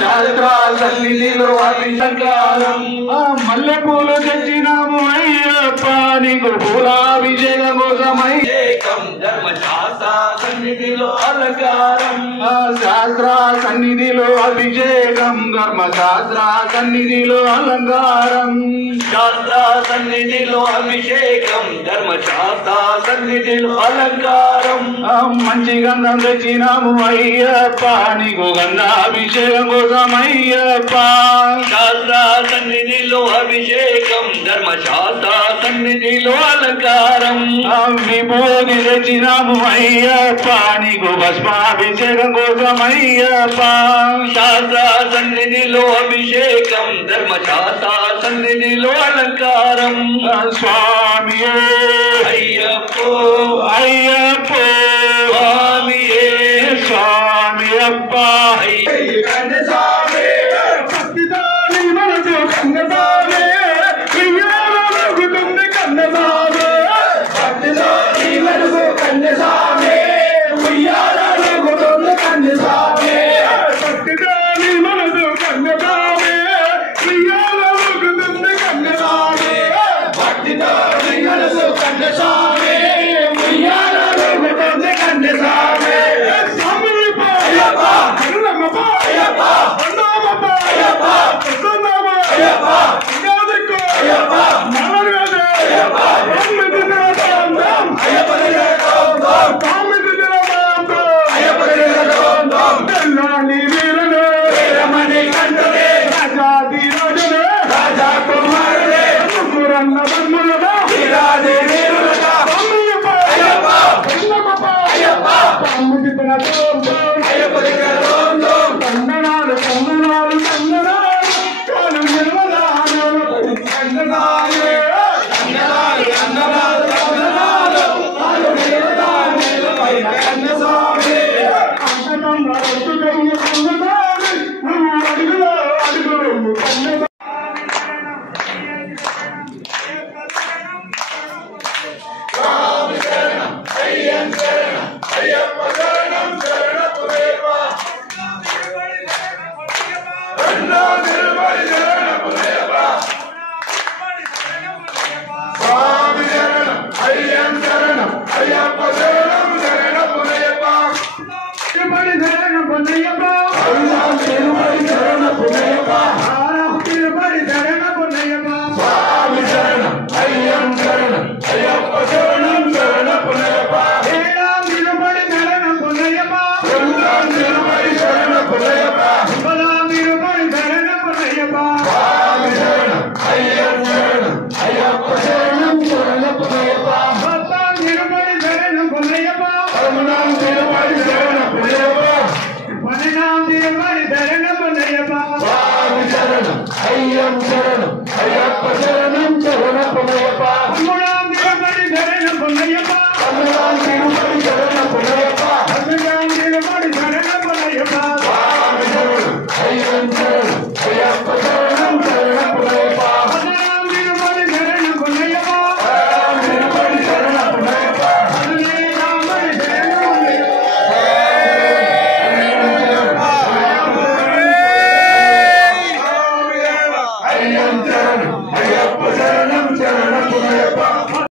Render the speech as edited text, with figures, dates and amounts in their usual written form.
శాస్త్ర సన్నిధిలో అభిషేకం మల్లెపూలు తెచ్చినాము అయ్యప్ప నీకు పూలాభిషేకం కోసమయ్యేకం ధర్మశాస్త్ర సన్నిధిలో అలంకారం శాస్త్ర సన్నిధిలో అభిషేకం ధర్మశాస్త్ర సన్నిధిలో అలంకారం శాస్త్ర సన్నిధిలో అభిషేకం ధర్మశాస్త్ర సన్నిధిలో అలంకారం మంచి గంధం తెచ్చినాము అయ్యప్ప నీకు గంధాభిషేకం కోసమయ్యప్ప శాస్త్ర సన్నిధిలో అభిషేకం ధర్మశాస్త్ర సన్నిధిలో అలంకారం విభూతి తెచ్చినాము అయ్యప్ప నీకు భస్మాభిషేకం కోసమయ్యప్ప శాస్త్ర సన్నిధిలో అభిషేకం ధర్మశాస్త్ర సన్నిధిలో అలంకారం స్వామియే అయ్యప్పో అయ్యప్పో స్వామియే స్వామి అప్ప No.